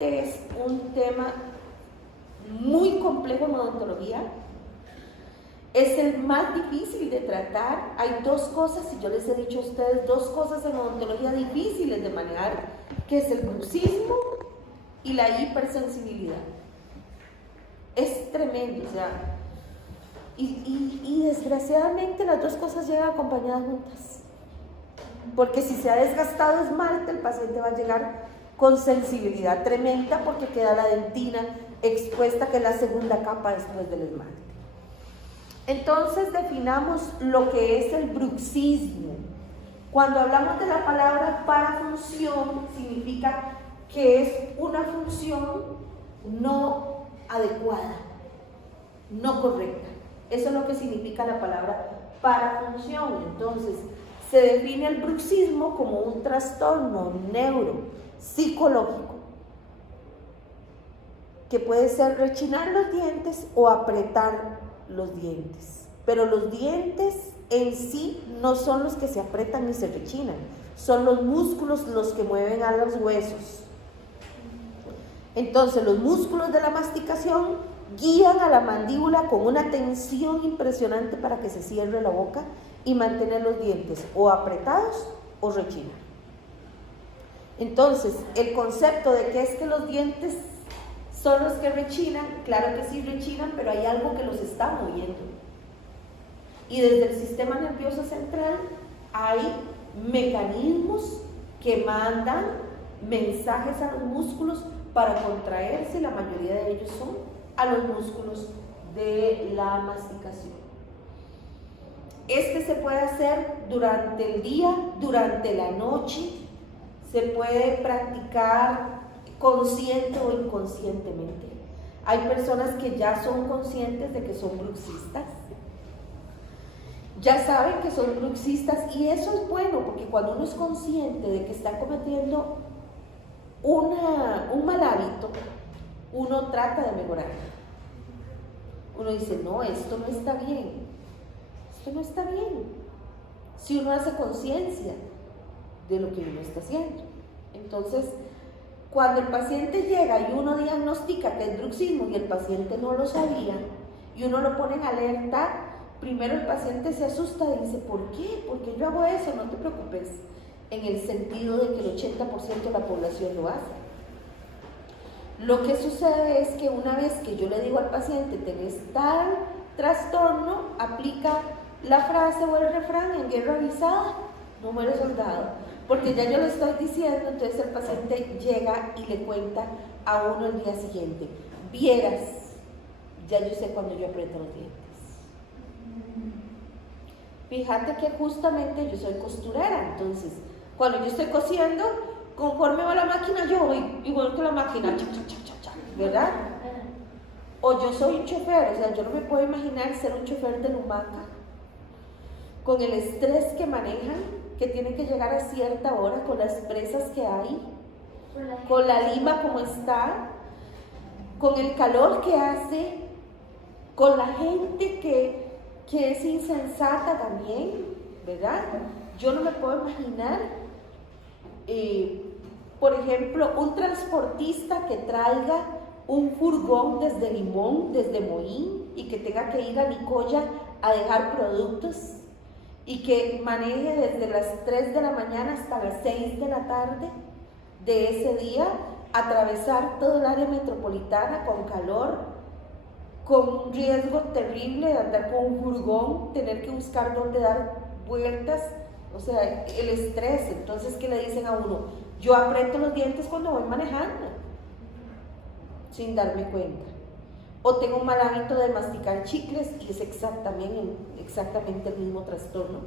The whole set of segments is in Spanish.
Es un tema muy complejo en odontología, es el más difícil de tratar. Hay dos cosas, y yo les he dicho a ustedes, dos cosas en odontología difíciles de manejar, que es el bruxismo y la hipersensibilidad. Es tremendo, o sea, y desgraciadamente las dos cosas llegan acompañadas juntas, porque si se ha desgastado esmalte, el paciente va a llegar con sensibilidad tremenda porque queda la dentina expuesta, que es la segunda capa después del esmalte. Entonces definamos lo que es el bruxismo. Cuando hablamos de la palabra parafunción, significa que es una función no adecuada, no correcta. Eso es lo que significa la palabra parafunción. Entonces, se define el bruxismo como un trastorno neuropsicológico que puede ser rechinar los dientes o apretar los dientes, pero los dientes en sí no son los que se apretan ni se rechinan, son los músculos los que mueven a los huesos. Entonces los músculos de la masticación guían a la mandíbula con una tensión impresionante para que se cierre la boca y mantener los dientes o apretados o rechinar. Entonces, el concepto de que es que los dientes son los que rechinan, claro que sí rechinan, pero hay algo que los está moviendo. Y desde el sistema nervioso central hay mecanismos que mandan mensajes a los músculos para contraerse, y la mayoría de ellos son a los músculos de la masticación. Este se puede hacer durante el día, durante la noche, se puede practicar consciente o inconscientemente. Hay personas que ya son conscientes de que son bruxistas, ya saben que son bruxistas, y eso es bueno, porque cuando uno es consciente de que está cometiendo un mal hábito, uno trata de mejorar. Uno dice, no, esto no está bien, esto no está bien, si uno hace conciencia de lo que uno está haciendo. Entonces, cuando el paciente llega y uno diagnostica que es bruxismo y el paciente no lo sabía, y uno lo pone en alerta, primero el paciente se asusta y dice, ¿por qué? ¿Por qué yo hago eso? No te preocupes, en el sentido de que el 80% de la población lo hace. Lo que sucede es que una vez que yo le digo al paciente, tenés tal trastorno, aplica la frase o el refrán, en guerra avisada, no muere soldado. Porque ya yo lo estoy diciendo, entonces el paciente llega y le cuenta a uno el día siguiente, vieras, ya yo sé cuando yo aprieto los dientes. Fíjate que justamente yo soy costurera, entonces cuando yo estoy cosiendo, conforme va la máquina, yo voy igual que la máquina, ¿verdad? O yo soy un chofer, o sea, yo no me puedo imaginar ser un chofer de Lumaca, con el estrés que manejan, que tienen que llegar a cierta hora, con las presas que hay, con la lima como está, con el calor que hace, con la gente que es insensata también, ¿verdad? Yo no me puedo imaginar, por ejemplo, un transportista que traiga un furgón desde Limón, desde Moín, y que tenga que ir a Nicoya a dejar productos, y que maneje desde las 3 de la mañana hasta las 6 de la tarde de ese día, atravesar todo el área metropolitana con calor, con un riesgo terrible de andar con un furgón, tener que buscar dónde dar vueltas, o sea, el estrés. Entonces, ¿qué le dicen a uno? Yo aprieto los dientes cuando voy manejando, sin darme cuenta. O tengo un mal hábito de masticar chicles, y es exactamente el mismo trastorno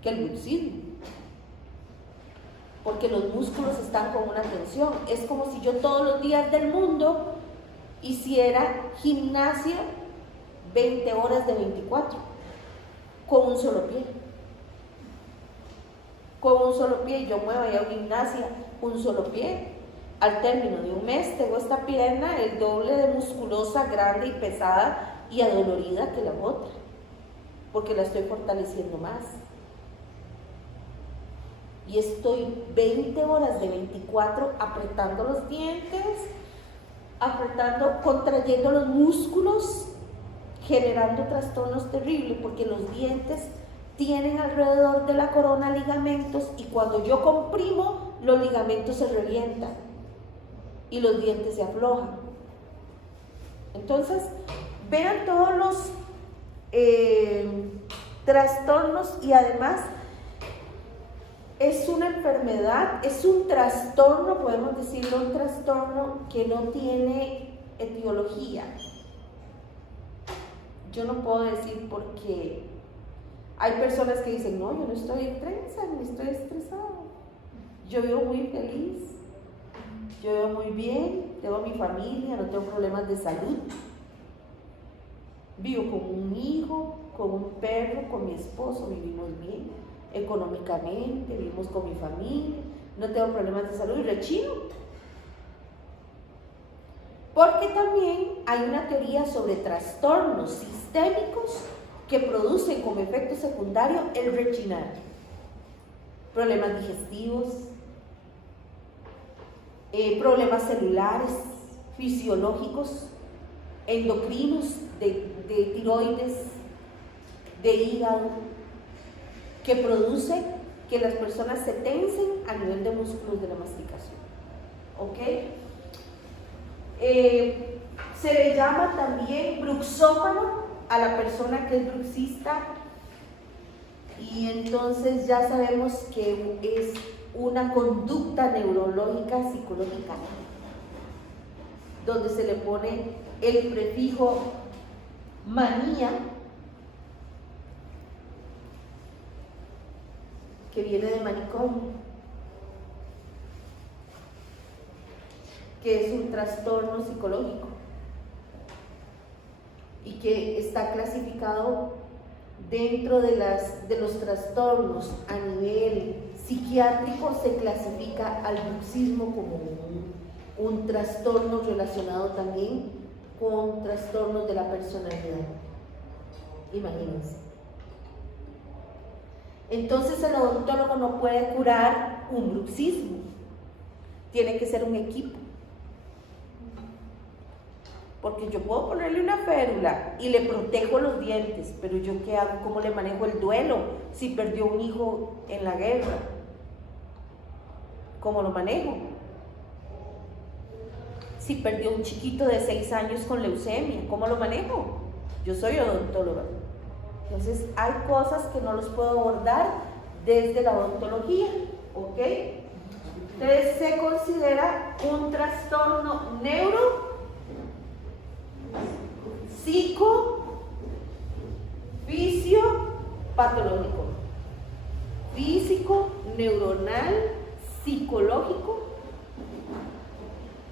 que el bruxismo, porque los músculos están con una tensión. Es como si yo todos los días del mundo hiciera gimnasia 20 horas de 24 con un solo pie. Con un solo pie, yo muevo y hago gimnasia un solo pie. Al término de un mes tengo esta pierna el doble de musculosa, grande y pesada y adolorida que la otra, porque la estoy fortaleciendo más. Y estoy 20 horas de 24 apretando los dientes, apretando, contrayendo los músculos, generando trastornos terribles, porque los dientes tienen alrededor de la corona ligamentos y cuando yo comprimo, los ligamentos se revientan y los dientes se aflojan. Entonces, vean todos los trastornos y además es una enfermedad, es un trastorno, podemos decirlo, un trastorno que no tiene etiología. Yo no puedo decir porque hay personas que dicen, no, yo no estoy tensa, ni estoy estresada. Yo vivo muy feliz, yo vivo muy bien, tengo mi familia, no tengo problemas de salud. Vivo con un hijo, con un perro, con mi esposo, vivimos bien, económicamente, vivimos con mi familia, no tengo problemas de salud y rechino. Porque también hay una teoría sobre trastornos sistémicos que producen como efecto secundario el rechinar. Problemas digestivos, problemas celulares, fisiológicos, endocrinos, de tiroides, de hígado, que producen que las personas se tensen a nivel de músculos de la masticación. ¿Ok? Se le llama también bruxómano a la persona que es bruxista, y entonces ya sabemos que es una conducta neurológica psicológica donde se le pone el prefijo manía, que viene de manicomio, que es un trastorno psicológico y que está clasificado dentro de los trastornos a nivel psiquiátrico. Se clasifica al bruxismo como un trastorno relacionado también con trastornos de la personalidad. Imagínense. Entonces el odontólogo no puede curar un bruxismo, tiene que ser un equipo. Porque yo puedo ponerle una férula y le protejo los dientes, pero ¿yo qué hago? ¿Cómo le manejo el duelo si perdió un hijo en la guerra? ¿Cómo lo manejo? Si perdió un chiquito de 6 años con leucemia, ¿cómo lo manejo? Yo soy odontóloga. Entonces hay cosas que no los puedo abordar desde la odontología, ¿ok? Entonces se considera un trastorno patológico, físico, neuronal, psicológico,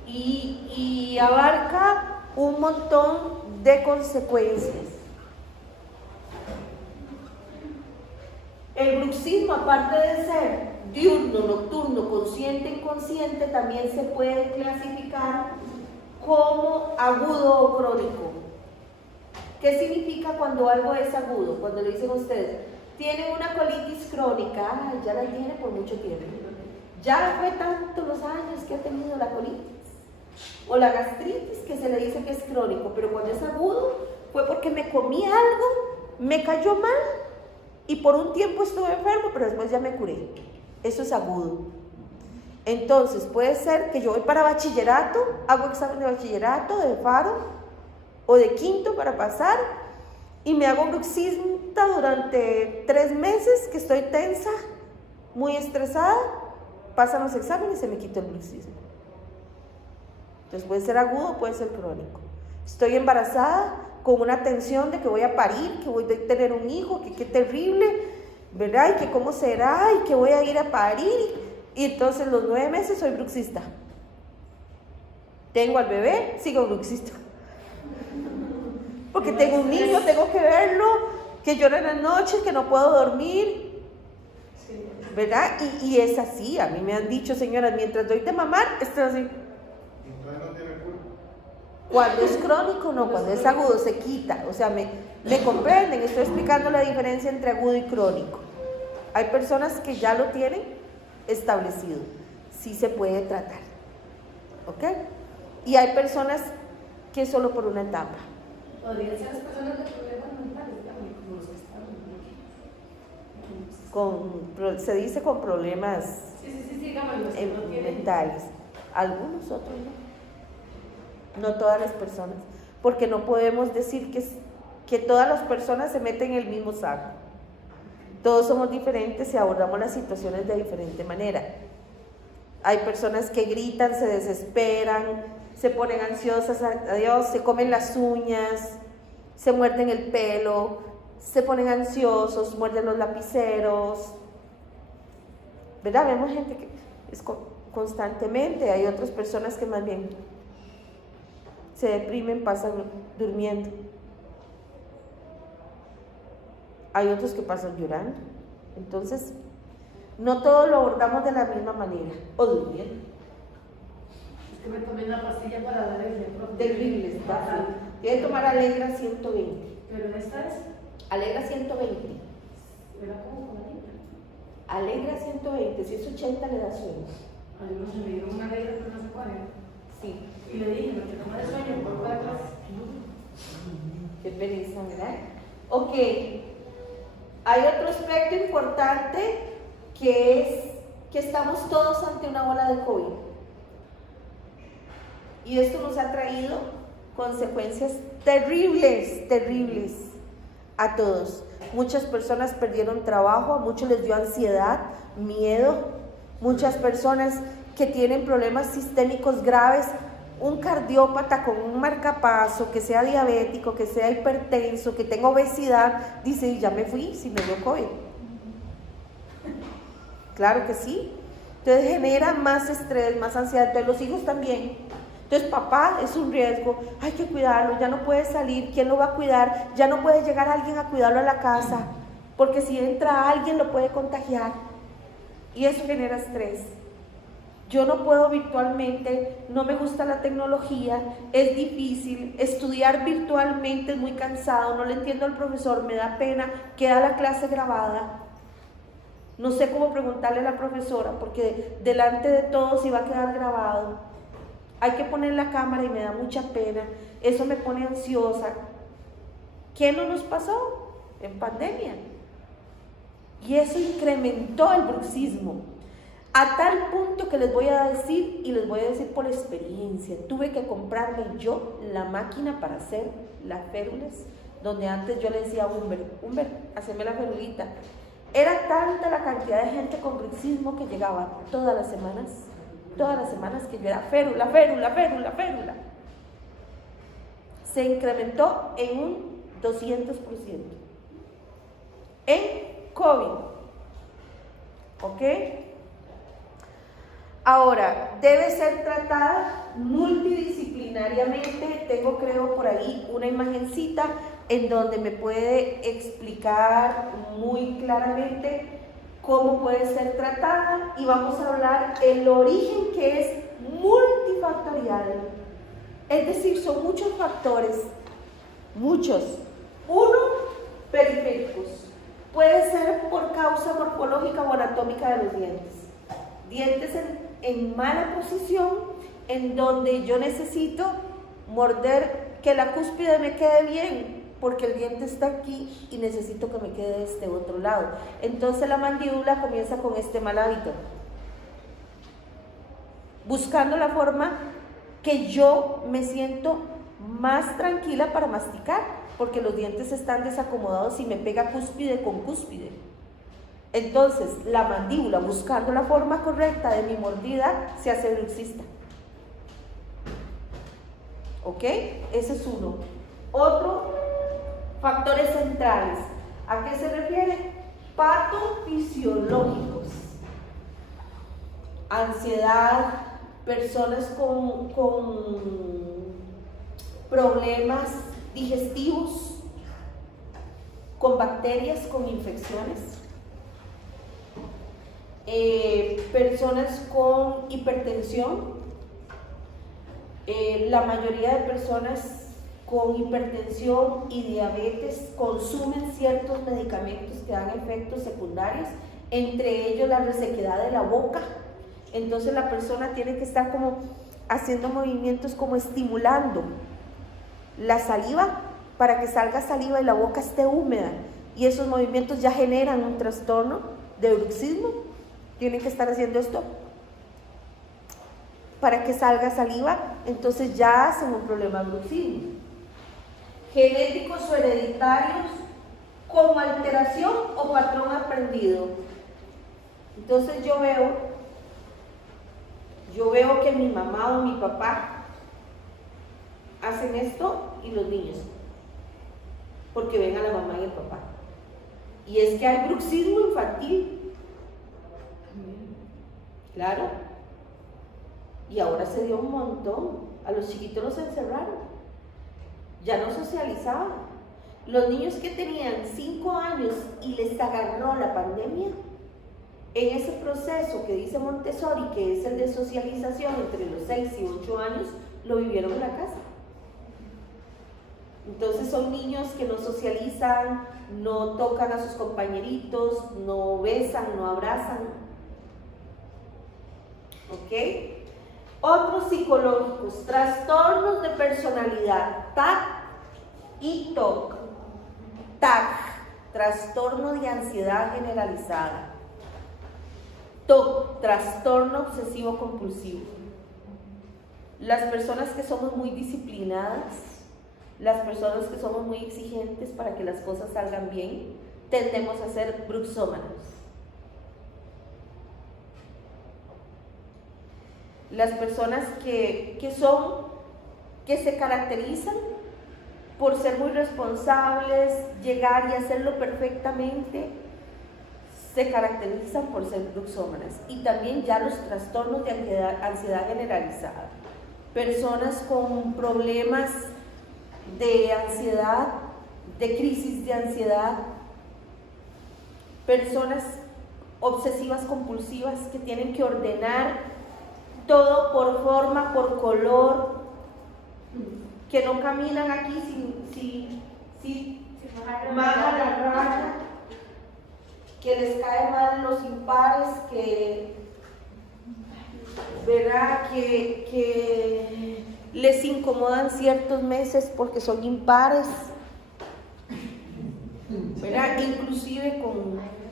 y abarca un montón de consecuencias. El bruxismo, aparte de ser diurno, nocturno, consciente, inconsciente, también se puede clasificar como agudo o crónico. ¿Qué significa cuando algo es agudo? Cuando le dicen a ustedes, tienen una colitis crónica, ya la tiene por mucho tiempo. Ya fue tanto los años que ha tenido la colitis. O la gastritis, que se le dice que es crónico, pero cuando es agudo fue porque me comí algo, me cayó mal y por un tiempo estuve enfermo, pero después ya me curé. Eso es agudo. Entonces puede ser que yo voy para bachillerato, hago examen de bachillerato, de faro o de quinto para pasar, y me hago bruxista durante 3 meses, que estoy tensa, muy estresada, pasan los exámenes y se me quita el bruxismo. Entonces puede ser agudo, puede ser crónico. Estoy embarazada con una tensión de que voy a parir, que voy a tener un hijo, que qué terrible, ¿verdad? Y que cómo será, y que voy a ir a parir, y entonces los 9 meses soy bruxista. Tengo al bebé, sigo bruxista. Porque tengo un niño, tengo que verlo, que llora en la noche, que no puedo dormir, ¿verdad? Y es así. A mí me han dicho, señoras, mientras doy de mamar, estoy así. Entonces no tiene cura. Cuando es crónico, no, cuando es agudo se quita. O sea, me comprenden, estoy explicando la diferencia entre agudo y crónico. Hay personas que ya lo tienen establecido, sí se puede tratar, ¿ok? Y hay personas que es solo por una etapa. Podrían ser las personas de problemas mentales, digamos, como los que están aquí. Se dice con problemas Sí, digamos, los que no tienen. mentales. Algunos, otros no. No todas las personas. Porque no podemos decir que todas las personas se meten en el mismo saco. Todos somos diferentes y abordamos las situaciones de diferente manera. Hay personas que gritan, se desesperan, se ponen ansiosas, adiós, se comen las uñas, se muerden el pelo, se ponen ansiosos, muerden los lapiceros. ¿Verdad? Vemos gente que es constantemente, hay otras personas que más bien se deprimen, pasan durmiendo. Hay otros que pasan llorando. Entonces, no todos lo abordamos de la misma manera. O durmiendo. Es que me tomé una pastilla para dar el ejemplo. Terrible, está así. Tiene que tomar Alegra 120. Pero esta es. Alegra 120. Era como con la niña. Alegra 120. Si es 80 le da sueño. Ay, no se me dieron una alegre, pero no sé cuál era. Sí. Y le dije, no te tomas de sueño, por para atrás. Qué pereza, ¿verdad? Ok. Hay otro aspecto importante que es que estamos todos ante una ola de COVID. Y esto nos ha traído consecuencias terribles a todos. Muchas personas perdieron trabajo, a muchos les dio ansiedad, miedo. Muchas personas que tienen problemas sistémicos graves, un cardiópata con un marcapaso, que sea diabético, que sea hipertenso, que tenga obesidad, dice, ya me fui si me dio COVID. Claro que sí. Entonces genera más estrés, más ansiedad. Entonces los hijos también. Entonces papá es un riesgo, hay que cuidarlo, ya no puede salir, ¿quién lo va a cuidar? Ya no puede llegar alguien a cuidarlo a la casa, porque si entra alguien lo puede contagiar. Y eso genera estrés. Yo no puedo virtualmente, no me gusta la tecnología, es difícil, estudiar virtualmente es muy cansado, no le entiendo al profesor, me da pena, queda la clase grabada. No sé cómo preguntarle a la profesora, porque delante de todos iba a quedar grabado. Hay que poner la cámara y me da mucha pena, eso me pone ansiosa. ¿Qué no nos pasó en pandemia? Y eso incrementó el bruxismo. A tal punto que les voy a decir, y les voy a decir por experiencia, tuve que comprarme yo la máquina para hacer las férulas, donde antes yo le decía a Humber, haceme la ferulita. Era tanta la cantidad de gente con bruxismo que llegaba todas las semanas que yo era férula. Se incrementó en un 200% en COVID. ¿Ok? Ahora, debe ser tratada multidisciplinariamente. Tengo, creo, por ahí una imagencita en donde me puede explicar muy claramente cómo puede ser tratada, y vamos a hablar el origen, que es multifactorial. Es decir, son muchos factores, muchos. Uno, periféricos. Puede ser por causa morfológica o anatómica de los dientes. Dientes en mala posición, en donde yo necesito morder, que la cúspide me quede bien, porque el diente está aquí y necesito que me quede de este otro lado. Entonces la mandíbula comienza con este mal hábito, buscando la forma que yo me siento más tranquila para masticar, porque los dientes están desacomodados y me pega cúspide con cúspide. Entonces la mandíbula, buscando la forma correcta de mi mordida, se hace bruxista. ¿Ok? Ese es uno. Otro, factores centrales. ¿A qué se refiere? Patofisiológicos. Ansiedad, personas con problemas digestivos, con bacterias, con infecciones. Personas con hipertensión. La mayoría de personas con hipertensión y diabetes consumen ciertos medicamentos que dan efectos secundarios, entre ellos la resequedad de la boca. Entonces la persona tiene que estar como haciendo movimientos como estimulando la saliva para que salga saliva y la boca esté húmeda. Y esos movimientos ya generan un trastorno de bruxismo. Tienen que estar haciendo esto para que salga saliva, entonces ya hacen un problema de bruxismo. Genéticos o hereditarios como alteración o patrón aprendido. Entonces yo veo que mi mamá o mi papá hacen esto y los niños, porque ven a la mamá y el papá. Y es que hay bruxismo infantil. Claro. Y ahora se dio un montón. A los chiquitos los encerraron. Ya no socializaban. Los niños que tenían 5 años y les agarró la pandemia, en ese proceso que dice Montessori, que es el de socialización entre los 6 y 8 años, lo vivieron en la casa. Entonces son niños que no socializan, no tocan a sus compañeritos, no besan, no abrazan. ¿Ok? Otros psicológicos, trastornos de personalidad, TAC y TOC. TAC, trastorno de ansiedad generalizada. TOC, trastorno obsesivo compulsivo. Las personas que somos muy disciplinadas, las personas que somos muy exigentes para que las cosas salgan bien, tendemos a ser bruxómanos. Las personas que se caracterizan por ser muy responsables, llegar y hacerlo perfectamente, se caracterizan por ser bruxómanas. Y también ya los trastornos de ansiedad generalizada. Personas con problemas de ansiedad, de crisis de ansiedad, personas obsesivas compulsivas que tienen que ordenar todo por forma, por color, que no caminan aquí sin bajar la raya, que les cae mal los impares, que les incomodan ciertos meses porque son impares, ¿verdad? Inclusive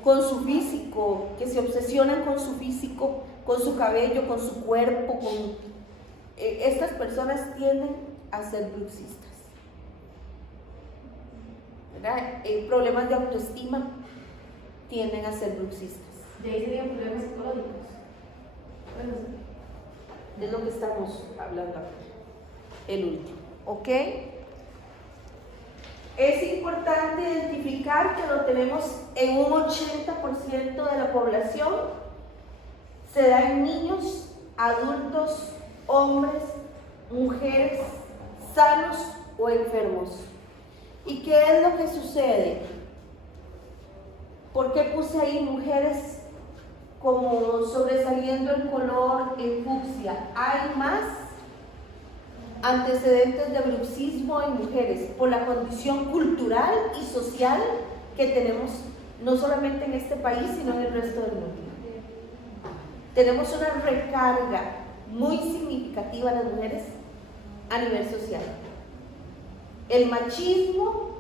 con su físico, que se obsesionan con su físico, con su cabello, con su cuerpo, estas personas tienden a ser bruxistas, ¿verdad? Problemas de autoestima tienden a ser bruxistas. De ahí serían problemas psicológicos. De lo que estamos hablando acá, el último, ¿ok? Es importante identificar que lo tenemos en un 80% de la población. Se da en niños, adultos, hombres, mujeres, sanos o enfermos. ¿Y qué es lo que sucede? ¿Por qué puse ahí mujeres como sobresaliendo el color en fucsia? Hay más antecedentes de bruxismo en mujeres por la condición cultural y social que tenemos no solamente en este país, sino en el resto del mundo. Tenemos una recarga muy significativa de las mujeres a nivel social. El machismo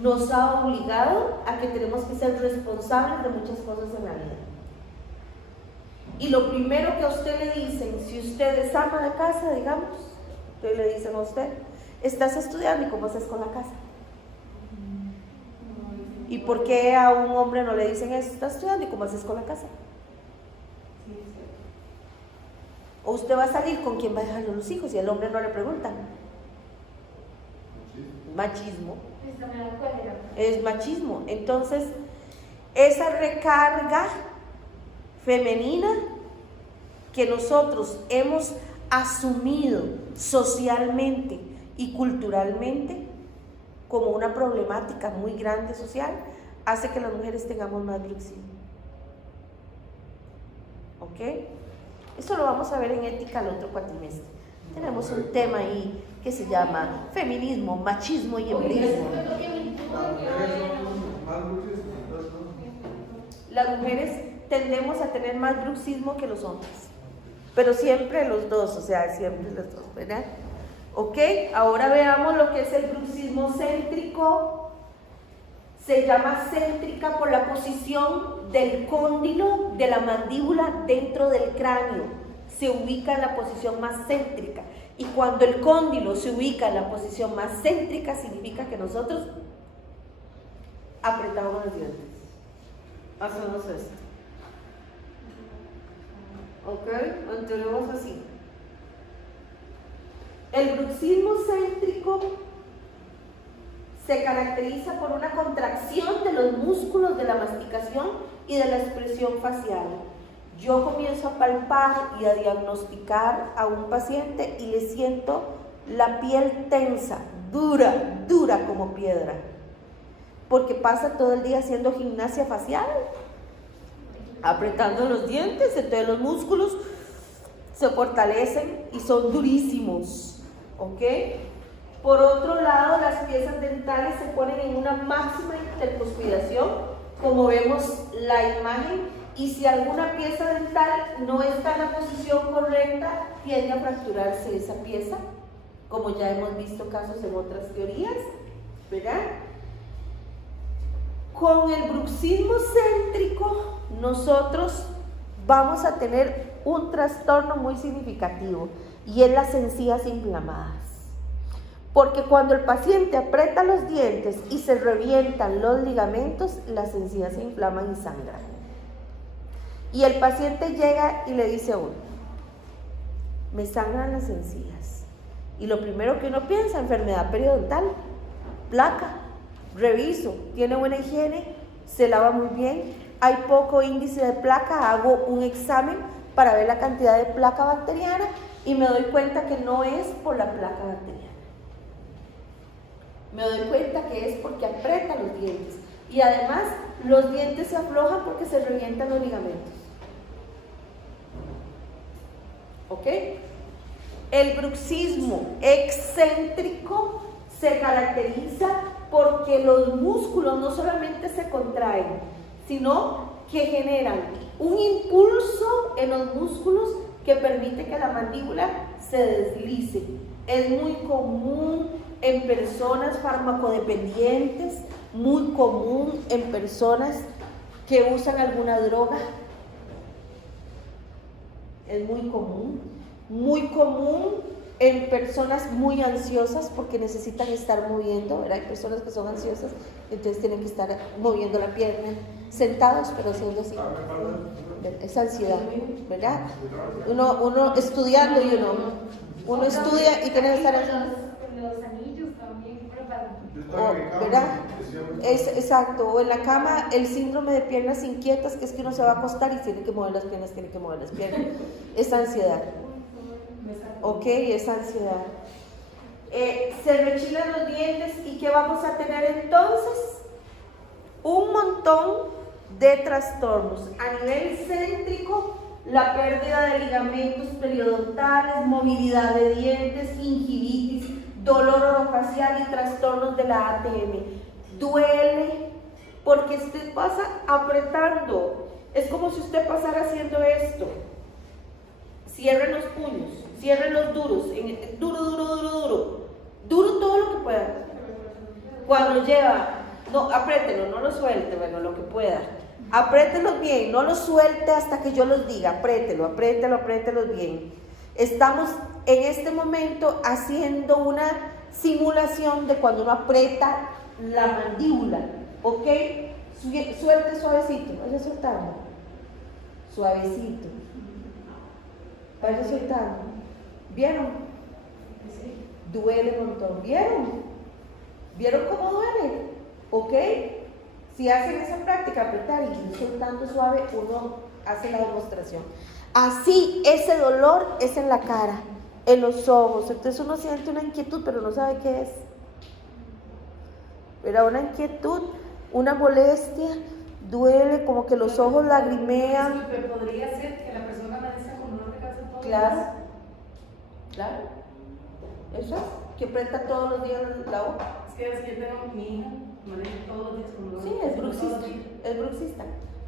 nos ha obligado a que tenemos que ser responsables de muchas cosas en la vida. Y lo primero que a usted le dicen, si usted es ama de casa, digamos, entonces le dicen a usted, estás estudiando y cómo haces con la casa. ¿Y por qué a un hombre no le dicen eso? Estás estudiando y cómo haces con la casa. O usted va a salir con quién va a dejar los hijos y al hombre no le preguntan. Machismo. Es machismo. Entonces, esa recarga femenina que nosotros hemos asumido socialmente y culturalmente como una problemática muy grande social, hace que las mujeres tengamos más bruxismo. ¿Ok? Eso lo vamos a ver en ética el otro cuatrimestre. Tenemos un tema ahí que se llama feminismo, machismo y embrismo. Las mujeres tendemos a tener más bruxismo que los hombres. pero siempre los dos, o sea, siempre los dos, ¿verdad? Ok, ahora veamos lo que es el bruxismo céntrico. Se llama céntrica por la posición del cóndilo de la mandíbula dentro del cráneo. Se ubica en la posición más céntrica. Y cuando el cóndilo se ubica en la posición más céntrica, significa que nosotros apretamos los dientes. Hacemos esto. Ok, mantenemos así. El bruxismo céntrico se caracteriza por una contracción de los músculos de la masticación y de la expresión facial. Yo comienzo a palpar y a diagnosticar a un paciente y le siento la piel tensa, dura como piedra, porque pasa todo el día haciendo gimnasia facial, apretando los dientes, entonces los músculos se fortalecen y son durísimos, ¿ok? Por otro lado, las piezas dentales se ponen en una máxima interconspiración, como vemos la imagen, y si alguna pieza dental no está en la posición correcta, tiende a fracturarse esa pieza, como ya hemos visto casos en otras teorías, ¿verdad? Con el bruxismo céntrico, nosotros vamos a tener un trastorno muy significativo, y es las encías inflamadas. Porque cuando el paciente aprieta los dientes y se revientan los ligamentos, las encías se inflaman y sangran. Y el paciente llega y le dice a uno, me sangran las encías. Y lo primero que uno piensa, enfermedad periodontal, placa, reviso, tiene buena higiene, se lava muy bien, hay poco índice de placa, hago un examen para ver la cantidad de placa bacteriana y me doy cuenta que no es por la placa bacteriana. Me doy cuenta que es porque aprieta los dientes. Y además, los dientes se aflojan porque se revientan los ligamentos. ¿Ok? El bruxismo excéntrico se caracteriza porque los músculos no solamente se contraen, sino que generan un impulso en los músculos que permite que la mandíbula se deslice. Es muy común en personas farmacodependientes, muy común en personas que usan alguna droga. Es muy común en personas muy ansiosas porque necesitan estar moviendo, ¿verdad? Hay personas que son ansiosas, entonces tienen que estar moviendo la pierna, sentados pero haciendo así. Es ansiedad, ¿verdad? Uno estudiando y uno estudia y tiene que estar así. Los anillos también preparan. ¿Verdad? Exacto, o en la cama el síndrome de piernas inquietas, que es que uno se va a acostar y tiene que mover las piernas, es ansiedad. Ok, es ansiedad. Se rechinan los dientes y ¿qué vamos a tener entonces? Un montón de trastornos. A nivel céntrico, la pérdida de ligamentos periodontales, movilidad de dientes, gingivitis, dolor orofacial y trastornos de la ATM. Duele porque usted pasa apretando. Es como si usted pasara haciendo esto. Cierren los puños, cierren los duros, duro todo lo que pueda. Cuando lleva, no, apriételo, no lo suelte, bueno, lo que pueda. Apriételos bien, no los suelte hasta que yo los diga, apriételos bien. Estamos en este momento haciendo una simulación de cuando uno aprieta la mandíbula, ¿ok? Suelte suavecito, vaya soltando, suavecito, vaya soltando. ¿Vieron? Duele un montón, ¿vieron? ¿Vieron cómo duele? ¿Ok? Si hacen esa práctica, apretar y ir soltando suave, uno hace la demostración. Así, ese dolor es en la cara, en los ojos. Entonces uno siente una inquietud, pero no sabe qué es. Pero una inquietud, una molestia, duele, como que los ojos lagrimean. Disculpe, podría ser que la persona amanezca con dolor de cabeza todo. Claro. Eso es, que aprieta todos los días la boca. Es que yo tengo mi hija, maneja todos los días con dolor. Sí, es bruxista.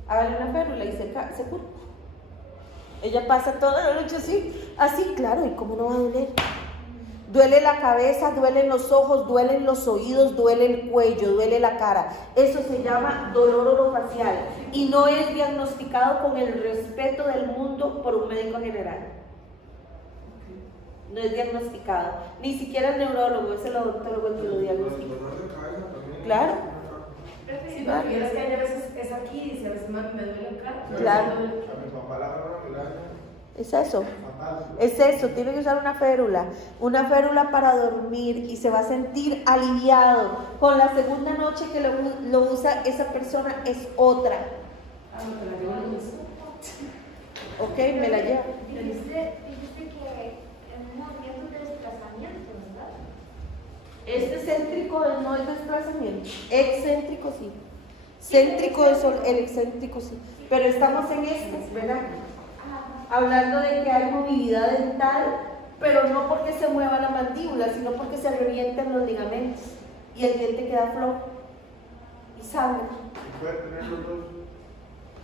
Hágale una férula y se cura. Ella pasa toda la noche así, claro, ¿y cómo no va a doler? Duele la cabeza, duelen los ojos, duelen los oídos, duele el cuello, duele la cara. Eso se llama dolor orofacial y no es diagnosticado con el respeto del mundo por un médico general. No es diagnosticado, ni siquiera el neurólogo, es el odontólogo el que lo diagnostica. Claro. Sí, porque es que hay veces es aquí y dice, a veces me duele acá. Claro. A mi papá la agarraron el año. Es eso. Fatal. Es eso, tiene que usar una férula para dormir y se va a sentir aliviado. Con la segunda noche que lo usa esa persona es otra. Ah, no, te la llevo en eso. Ok, me la llevo. Dijiste que en movimiento de desplazamiento, ¿verdad? Este céntrico no es desplazamiento, excéntrico sí. Céntrico es el excéntrico sí. Pero estamos en este, ¿verdad? Hablando de que hay movilidad dental, pero no porque se mueva la mandíbula, sino porque se revientan los ligamentos y el diente queda flojo y sangra. ¿Puede tener los dos?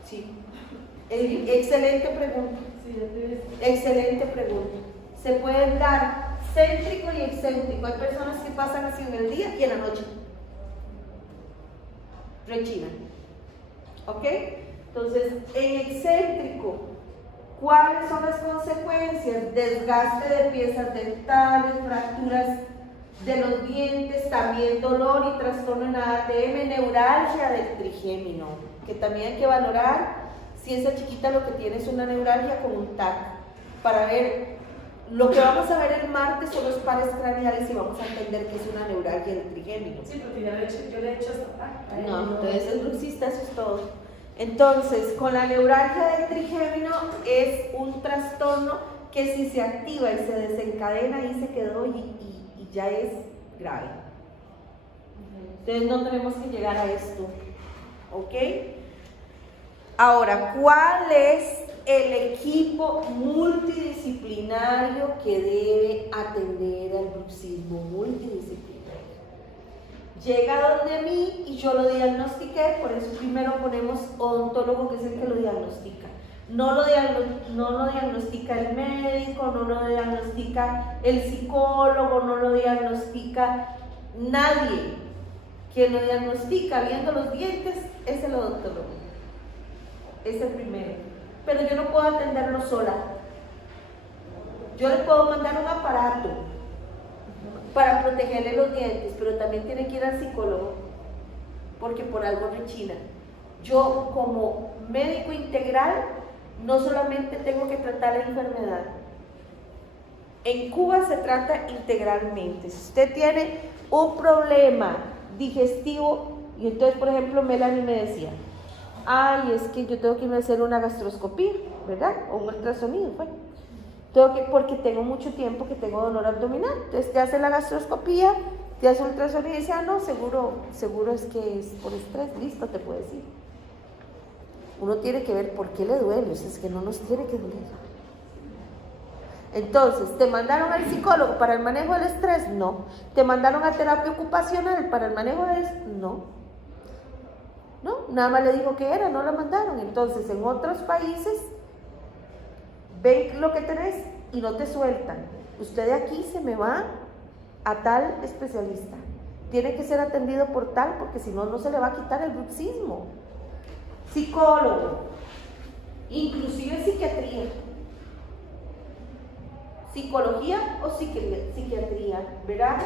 Sí. Excelente pregunta. Sí, ya te ves. Excelente pregunta. Se pueden dar céntrico y excéntrico. Hay personas que pasan así en el día y en la noche. Rechinan. ¿Ok? Entonces, en excéntrico, ¿cuáles son las consecuencias? Desgaste de piezas dentales, fracturas de los dientes, también dolor y trastorno en ATM, neuralgia del trigémino, que también hay que valorar si esa chiquita lo que tiene es una neuralgia con un TAC, para ver, lo que vamos a ver el martes son los pares craneales y vamos a entender que es una neuralgia del trigémino. Sí, porque yo le he hecho hasta acá. No, entonces es bruxista, eso es todo. Entonces, con la neuralgia del trigémino es un trastorno que si se activa y se desencadena ahí se quedó y ya es grave. Entonces no tenemos que llegar a esto, ¿ok? Ahora, ¿cuál es el equipo multidisciplinario que debe atender al bruxismo multidisciplinario? Llega donde mí y yo lo diagnostiqué, por eso primero ponemos odontólogo, que es el que lo diagnostica. No lo diagnostica el médico, no lo diagnostica el psicólogo, no lo diagnostica nadie. Quien lo diagnostica viendo los dientes es el odontólogo. Es el primero. Pero yo no puedo atenderlo sola. Yo le puedo mandar un aparato para protegerle los dientes, pero también tiene que ir al psicólogo, porque por algo rechina. Yo como médico integral no solamente tengo que tratar la enfermedad. En Cuba se trata integralmente. Si usted tiene un problema digestivo, y entonces por ejemplo Melanie me decía, ay, es que yo tengo que irme a hacer una gastroscopía, ¿verdad? O un ultrasonido, pues. Porque tengo mucho tiempo que tengo dolor abdominal. Entonces te hace la gastroscopía, te hace un ultrasonido y dice, ah, no, seguro es que es por estrés, listo, te puedo decir. Uno tiene que ver por qué le duele, o sea, es que no nos tiene que doler. Entonces, ¿te mandaron al psicólogo para el manejo del estrés? No. ¿Te mandaron a terapia ocupacional para el manejo del estrés? No. No, nada más le dijo que era, no la mandaron. Entonces, en otros países ven lo que tenés y no te sueltan. Usted de aquí se me va a tal especialista. Tiene que ser atendido por tal, porque si no, no se le va a quitar el bruxismo. Psicólogo, inclusive psiquiatría. Psicología o psiquiatría, ¿verdad?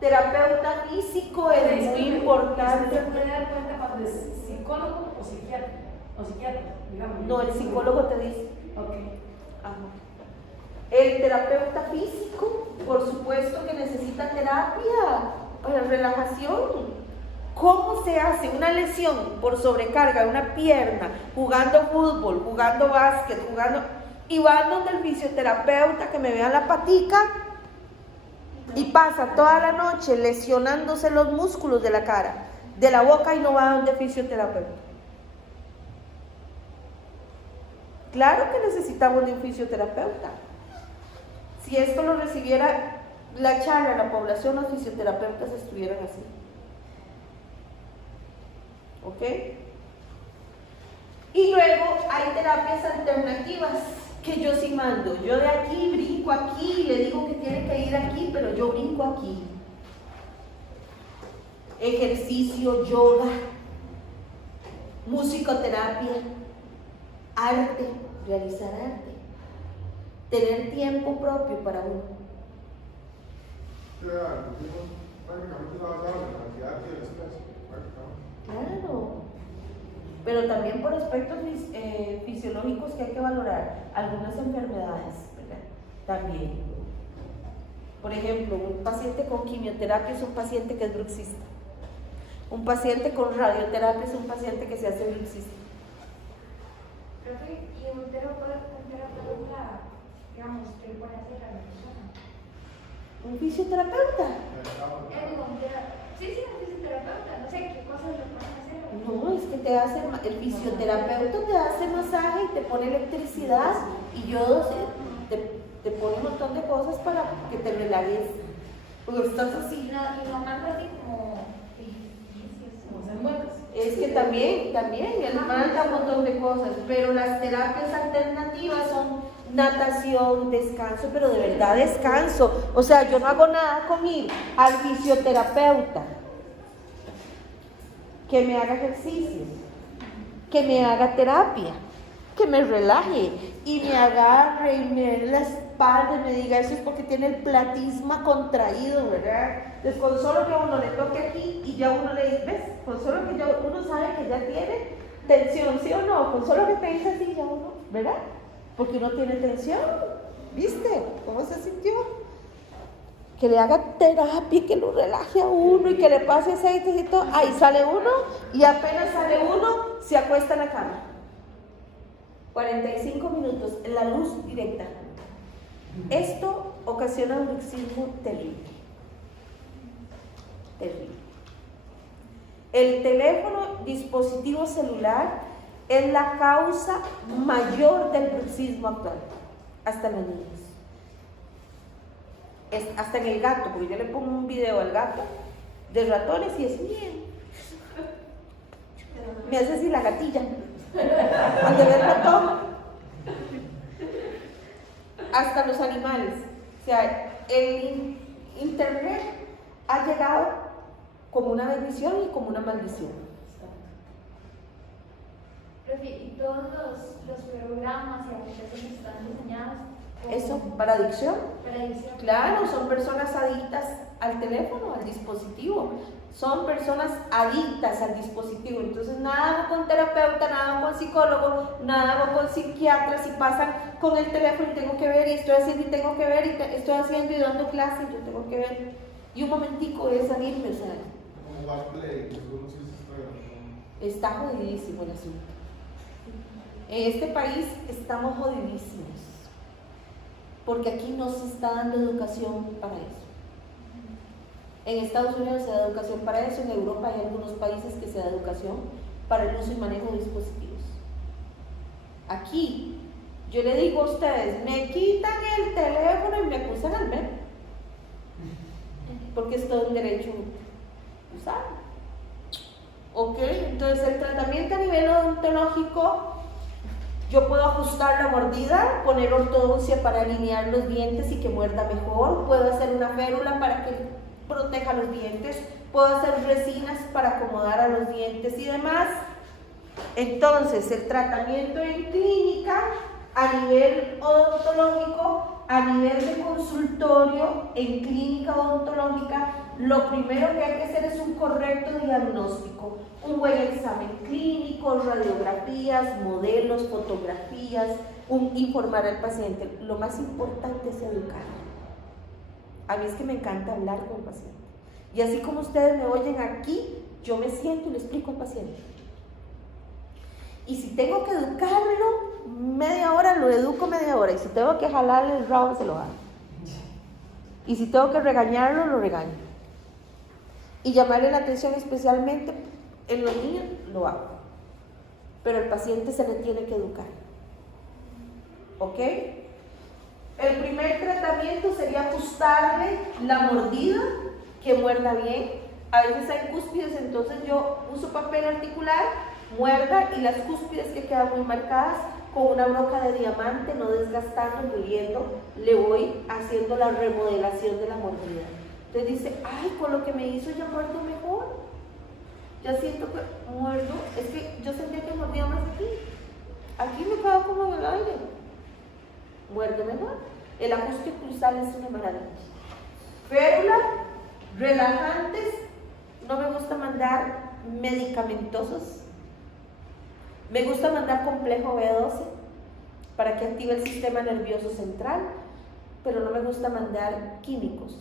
Terapeuta físico es muy importante. ¿Se puede dar cuenta cuando es psicólogo o psiquiatra? O psiquiatra, digamos. No, el psicólogo te dice. Ok. Ajá. El terapeuta físico, por supuesto que necesita terapia para relajación. ¿Cómo se hace una lesión por sobrecarga de una pierna, jugando fútbol, jugando básquet, y van donde el fisioterapeuta que me vea la patica y pasa toda la noche lesionándose los músculos de la cara, de la boca, y no va donde el fisioterapeuta? Claro que necesitamos de un fisioterapeuta. Si esto lo recibiera la charla, la población, los fisioterapeutas estuvieran así. ¿Ok? Y luego hay terapias alternativas. que yo sí mando. Yo de aquí brinco aquí, le digo que tiene que ir aquí, pero yo brinco aquí. Ejercicio, yoga, musicoterapia, arte, realizar arte, tener tiempo propio para uno. Prácticamente está basado en la cantidad y el espacio. Claro, pero también por aspectos fisiológicos que hay que valorar, algunas enfermedades, ¿verdad? También. Por ejemplo, un paciente con quimioterapia es un paciente que es bruxista. Un paciente con radioterapia es un paciente que se hace bruxista. Profe, ¿y un terapeuta, digamos, qué puede hacer a la persona? Un fisioterapeuta. Sí, un fisioterapeuta, no sé qué cosas le pueden hacer. No, es que te hace, el fisioterapeuta te hace masaje y te pone electricidad y yodos, te pone un montón de cosas para que te relajes. Porque estás así. Y no manda así como Como se mueves. Es que también, él manda un montón de cosas, pero las terapias alternativas son natación, descanso, pero de verdad descanso. O sea, yo no hago nada con ir al fisioterapeuta que me haga ejercicio, que me haga terapia, que me relaje y me agarre y me dé la espalda y me diga eso es porque tiene el platisma contraído, ¿verdad? Entonces con solo que uno le toque aquí y ya uno le dice, ¿ves? Con solo que ya uno sabe que ya tiene tensión, ¿sí o no? Con solo que te dice así ya uno, ¿verdad? Porque uno tiene tensión, ¿viste? ¿Cómo se sintió? Que le haga terapia, que lo relaje a uno y que le pase aceites y todo. Ahí sale uno y apenas sale uno, se acuesta en la cama. 45 minutos en la luz directa. Esto ocasiona un bruxismo terrible. Terrible. El teléfono, dispositivo celular, es la causa mayor del bruxismo actual, hasta en los niños. Hasta en el gato, porque yo le pongo un video al gato de ratones y es bien. Me hace así la gatilla. Cuando ve el ratón. Hasta los animales. O sea, el internet ha llegado como una bendición y como una maldición. Profe, ¿y todos los programas y aplicaciones están diseñados ¿Eso para adicción? para adicción? Claro, son personas adictas al teléfono, al dispositivo. Son personas adictas al dispositivo. Entonces, nada hago con terapeuta, nada hago con psicólogo, nada hago con psiquiatras y pasan con el teléfono y tengo que ver y estoy haciendo y tengo que ver y estoy haciendo y dando clases y yo tengo que ver. Y un momentico es salirme, o sea, Como Barclay, que seguro sí se está. está jodidísimo el asunto. En este país estamos jodidísimos. Porque aquí no se está dando educación para eso. En Estados Unidos se da educación para eso, en Europa hay algunos países que se da educación para el uso y manejo de dispositivos. Aquí, yo le digo a ustedes, me quitan el teléfono y me acusan al ver. Porque es todo un derecho usarlo. Ok, entonces el tratamiento a nivel odontológico, yo puedo ajustar la mordida, poner ortodoncia para alinear los dientes y que muerda mejor, puedo hacer una férula para que proteja los dientes, puedo hacer resinas para acomodar a los dientes y demás. Entonces, el tratamiento en clínica, a nivel odontológico, a nivel de consultorio, en clínica odontológica, lo primero que hay que hacer es un correcto diagnóstico, un buen examen clínico, radiografías, modelos, fotografías, informar al paciente. Lo más importante es educar. A mí es que me encanta hablar con el paciente. Y así como ustedes me oyen aquí, yo me siento y le explico al paciente. Y si tengo que educarlo media hora, lo educo media hora. Y si tengo que jalarle el rabo, se lo hago. Y si tengo que regañarlo, lo regaño. Y llamarle la atención especialmente en los niños, lo hago. Pero al paciente se le tiene que educar. ¿Ok? El primer tratamiento sería ajustarle la mordida, que muerda bien. A veces hay cúspides, entonces yo uso papel articular, muerda y las cúspides que quedan muy marcadas, con una broca de diamante, no desgastando, puliendo, le voy haciendo la remodelación de la mordida. Entonces dice, ay, con lo que me hizo ya muerdo mejor. Ya siento que muerdo, es que yo sentía que mordía más aquí. Aquí me quedaba como en el aire. Muerdo mejor. El ajuste cruzal es una maravilla. Férula, relajantes. No me gusta mandar medicamentosos. Me gusta mandar complejo B12 para que active el sistema nervioso central, pero no me gusta mandar químicos.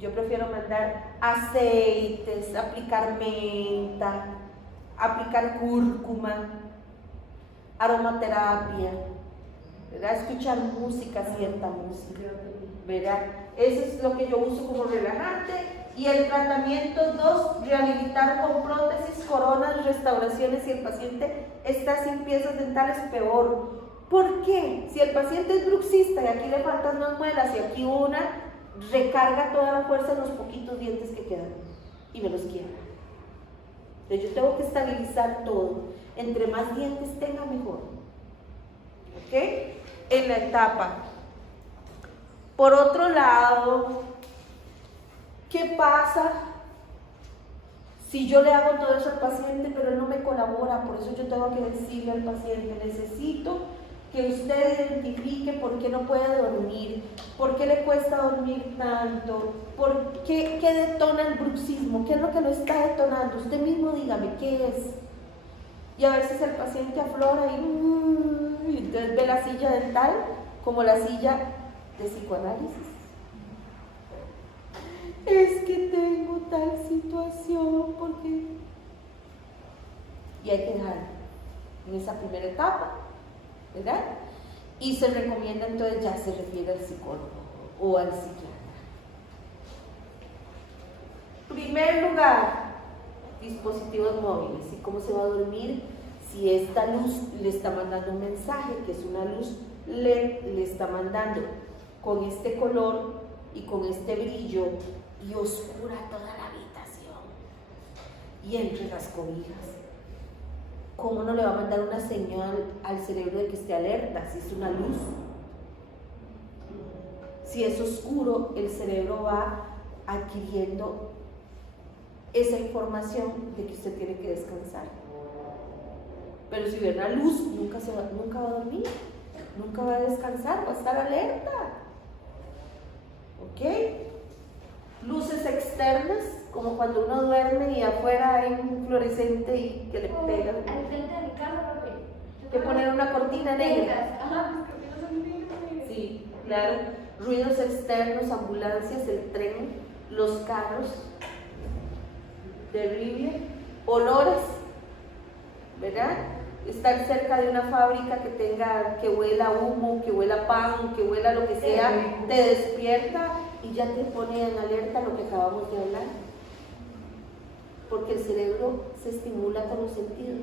Yo prefiero mandar aceites, aplicar menta, aplicar cúrcuma, aromaterapia, ¿verdad? Escuchar música, cierta música, ¿verdad? Eso es lo que yo uso como relajante. Y el tratamiento 2, rehabilitar con prótesis, coronas, restauraciones. Si el paciente está sin piezas dentales, peor. ¿Por qué? Si el paciente es bruxista y aquí le faltan 2 muelas y aquí una, recarga toda la fuerza en los poquitos dientes que quedan y me los quiebra. Entonces yo tengo que estabilizar todo. Entre más dientes tenga, mejor. ¿Ok? En la etapa. Por otro lado, ¿qué pasa si yo le hago todo eso al paciente pero él no me colabora? Por eso yo tengo que decirle al paciente, necesito que usted identifique por qué no puede dormir, por qué le cuesta dormir tanto, por qué detona el bruxismo, qué es lo que lo está detonando. Usted mismo dígame qué es. Y a veces el paciente aflora y entonces ve la silla dental como la silla de psicoanálisis. Es que tengo tal situación, porque... Y hay que dejarlo en esa primera etapa, ¿verdad? Y se recomienda entonces, ya se refiere al psicólogo o al psiquiatra. Primer lugar, dispositivos móviles. ¿Y cómo se va a dormir? Si esta luz le está mandando un mensaje, que es una luz LED, le está mandando con este color y con este brillo, y oscura toda la habitación y entre las cobijas. ¿Cómo no le va a mandar una señal al cerebro de que esté alerta si es una luz? Si es oscuro, el cerebro va adquiriendo esa información de que usted tiene que descansar. Pero si ve una luz, nunca va a dormir, nunca va a descansar, va a estar alerta. ¿Ok? Luces externas, como cuando uno duerme y afuera hay un fluorescente y que le pega. Al frente de mi casa, profe. Que poner una cortina negra. Ajá, mis cortinas son negras. Sí, claro. Ruidos externos, ambulancias, el tren, los carros. Terrible. Olores, ¿verdad? Estar cerca de una fábrica que huela humo, que huela pan, que huela lo que sea, te despierta y ya te pone en alerta lo que acabamos de hablar. Porque el cerebro se estimula con los sentidos.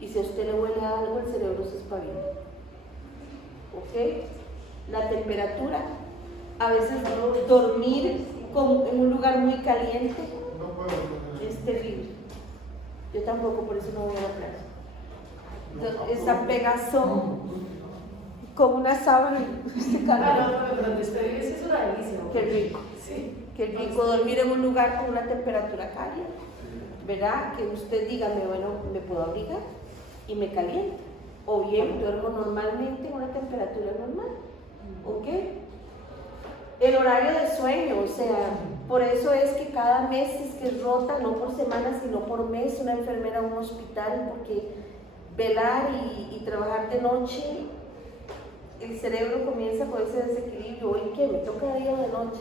Y si a usted le huele a algo, el cerebro se espabila. ¿Ok? La temperatura. A veces dormir en un lugar muy caliente es terrible. Yo tampoco, por eso no voy a la playa. Entonces, esa pegazón como una sábana. Pero donde usted vive es una delicia. Qué rico. Sí. Qué rico dormir en un lugar con una temperatura cálida, ¿verdad? Que usted dígame, bueno, me puedo abrigar y me calienta. O bien duermo normalmente en una temperatura normal. ¿Ok? El horario de sueño, o sea, por eso es que cada mes es que rota, no por semana, sino por mes, una enfermera a un hospital, porque velar y trabajar de noche, el cerebro comienza con ese desequilibrio. ¿Hoy qué? Me toca día o de noche.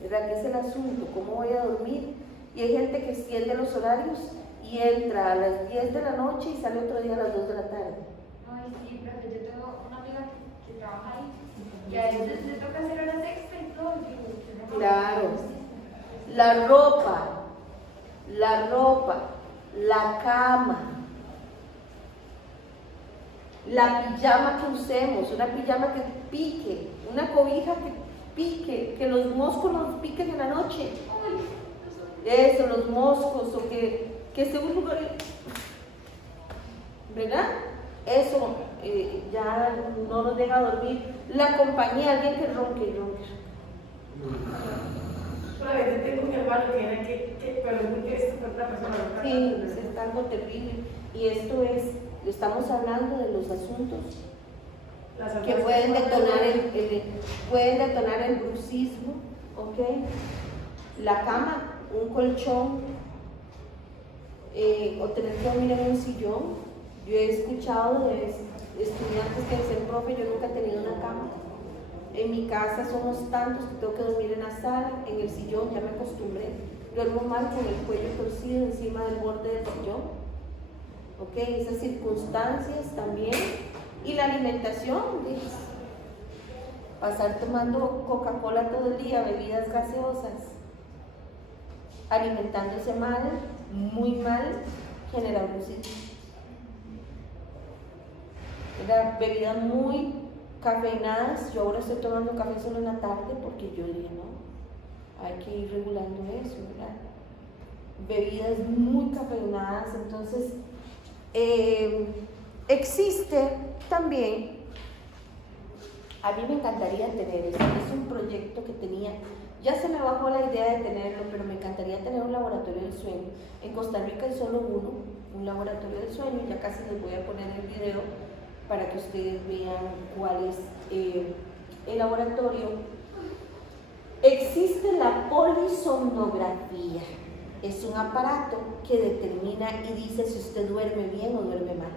¿Verdad? ¿Qué es el asunto? ¿Cómo voy a dormir? Y hay gente que extiende los horarios y entra a las 10 de la noche y sale otro día a las 2 de la tarde. Ay, sí, profe, yo tengo una amiga que trabaja ahí, y a veces le toca hacer horas extra y todo. Claro. La ropa, la cama, la pijama que usemos, una pijama que pique, una cobija que pique, que los moscos nos piquen en la noche. Eso, los moscos, o que esté en un lugar, ¿verdad? Eso ya no nos deja dormir. La compañía, alguien que ronque y ronque. Solamente tengo mi hermano que era pero es muy triste para otra persona. Sí, es algo terrible. Y esto es, estamos hablando de los asuntos que pueden detonar el bruxismo, ¿ok? La cama, un colchón, o tener que dormir en un sillón. Yo he escuchado de estudiantes que dicen, profe, yo nunca he tenido una cama. En mi casa somos tantos que tengo que dormir en la sala, en el sillón, ya me acostumbré. Duermo mal con el cuello torcido encima del borde del sillón. ¿Ok? Esas circunstancias también. Y la alimentación, ¿ves? Pasar tomando Coca-Cola todo el día, bebidas gaseosas, alimentándose mal, muy mal, genera bruxismo. Bebidas muy cafeinadas, yo ahora estoy tomando café solo en la tarde porque yo dije, no, hay que ir regulando eso, ¿verdad? Bebidas muy cafeinadas, entonces existe también, a mí me encantaría tener eso, es un proyecto que tenía, ya se me bajó la idea de tenerlo, pero me encantaría tener un laboratorio del sueño. En Costa Rica hay solo uno, un laboratorio del sueño, ya casi les voy a poner el video para que ustedes vean cuál es el laboratorio. Existe la polisomnografía. Es un aparato que determina y dice si usted duerme bien o duerme mal.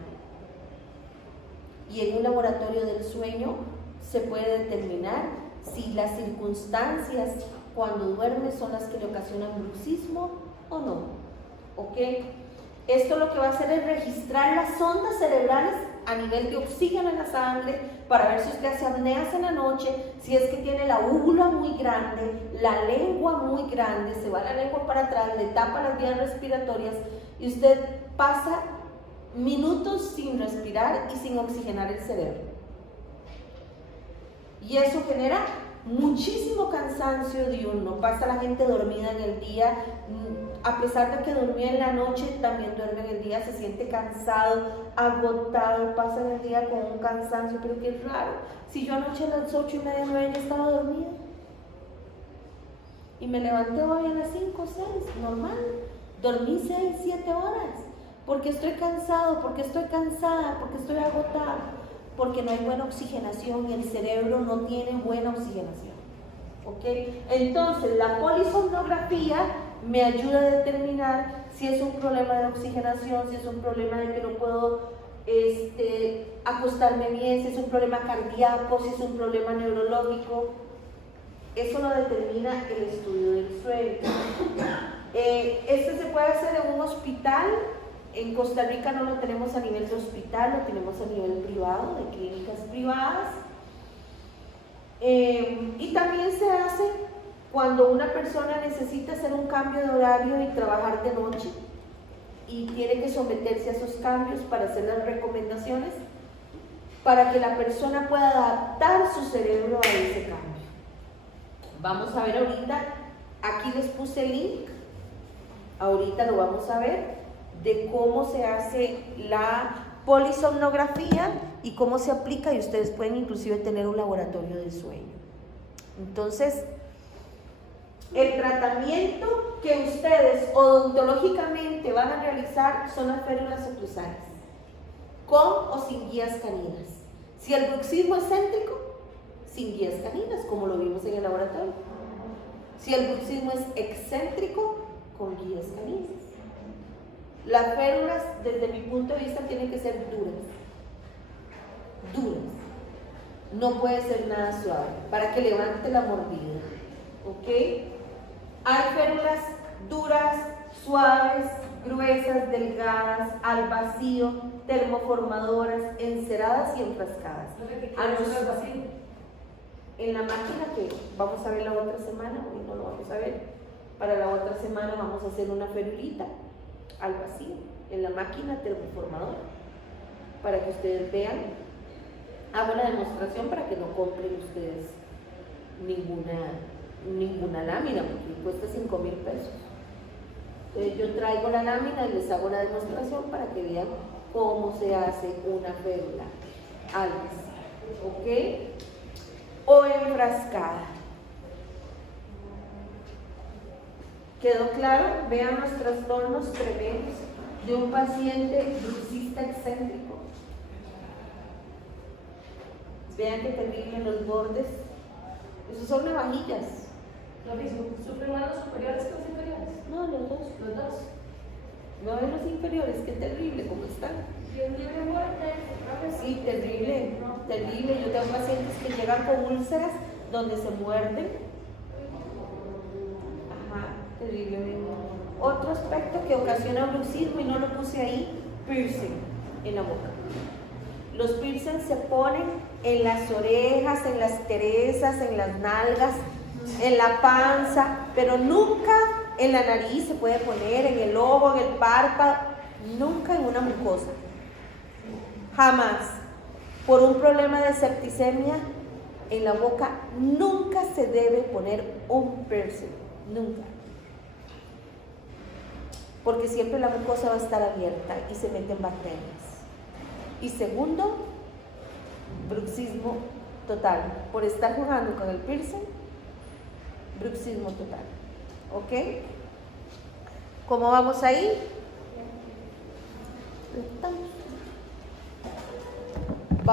Y en un laboratorio del sueño se puede determinar si las circunstancias cuando duerme son las que le ocasionan bruxismo o no. ¿Ok? Esto lo que va a hacer es registrar las ondas cerebrales a nivel de oxígeno en la sangre para ver si usted hace apneas en la noche, si es que tiene la úvula muy grande, la lengua muy grande, se va la lengua para atrás, le tapa las vías respiratorias y usted pasa minutos sin respirar y sin oxigenar el cerebro. Y eso genera muchísimo cansancio diurno. Pasa la gente dormida en el día, a pesar de que dormía en la noche, también duerme en el día, se siente cansado, agotado, pasa el día con un cansancio, pero qué raro, si yo anoche a las 8:30, 9 ya estaba dormida y me levanté hoy a las 5 o 6, normal, dormí 6, 7 horas, porque estoy cansado, porque estoy cansada, porque estoy agotada, porque no hay buena oxigenación y el cerebro no tiene buena oxigenación. ¿Ok? Entonces, la polisomnografía me ayuda a determinar si es un problema de oxigenación, si es un problema de que no puedo acostarme bien, si es un problema cardíaco, si es un problema neurológico. Eso lo determina el estudio del sueño. Este se puede hacer en un hospital. En Costa Rica no lo tenemos a nivel de hospital, lo tenemos a nivel privado, de clínicas privadas. Y también se hace cuando una persona necesita hacer un cambio de horario y trabajar de noche y tiene que someterse a esos cambios para hacer las recomendaciones para que la persona pueda adaptar su cerebro a ese cambio. Vamos a ver ahorita, aquí les puse el link, ahorita lo vamos a ver, de cómo se hace la polisomnografía y cómo se aplica, y ustedes pueden inclusive tener un laboratorio de sueño. Entonces, el tratamiento que ustedes odontológicamente van a realizar son las férulas oclusales, con o sin guías caninas. Si el bruxismo es céntrico, sin guías caninas, como lo vimos en el laboratorio. Si el bruxismo es excéntrico, con guías caninas. Las férulas, desde mi punto de vista, tienen que ser duras. Duras. No puede ser nada suave, para que levante la mordida. ¿Ok? Hay férulas duras, suaves, gruesas, delgadas, al vacío, termoformadoras, enceradas y enfrascadas. En la máquina que vamos a ver la otra semana, hoy no lo vamos a ver, para la otra semana vamos a hacer una ferulita al vacío, en la máquina termoformadora, para que ustedes vean. Hago la demostración para que no compren ustedes ninguna lámina, porque cuesta 5,000 pesos. Entonces yo traigo la lámina y les hago la demostración para que vean cómo se hace una férula. algas, ¿ok? O enfrascada. ¿Quedó claro? Vean los trastornos tremendos de un paciente bruxista excéntrico. Vean qué terrible los bordes. Esos son navajillas. Lo mismo, ¿sufren más los superiores que los inferiores? No, los dos. Los dos. No ven los inferiores, qué terrible cómo están. Dios libre muerte, profe. Sí, terrible, terrible. Yo tengo pacientes que llegan con úlceras donde se muerden. Ajá, terrible. Otro aspecto que ocasiona bruxismo, y no lo puse ahí, piercing en la boca. Los piercings se ponen en las orejas, en las teresas, en las nalgas, en la panza, pero nunca en la nariz se puede poner, en el ojo, en el párpado, nunca en una mucosa. Jamás. Por un problema de septicemia en la boca, nunca se debe poner un piercing, nunca. Porque siempre la mucosa va a estar abierta y se meten bacterias. Y segundo, bruxismo total. Por estar jugando con el piercing, bruxismo total. ¿Ok? ¿Cómo vamos ahí? Tan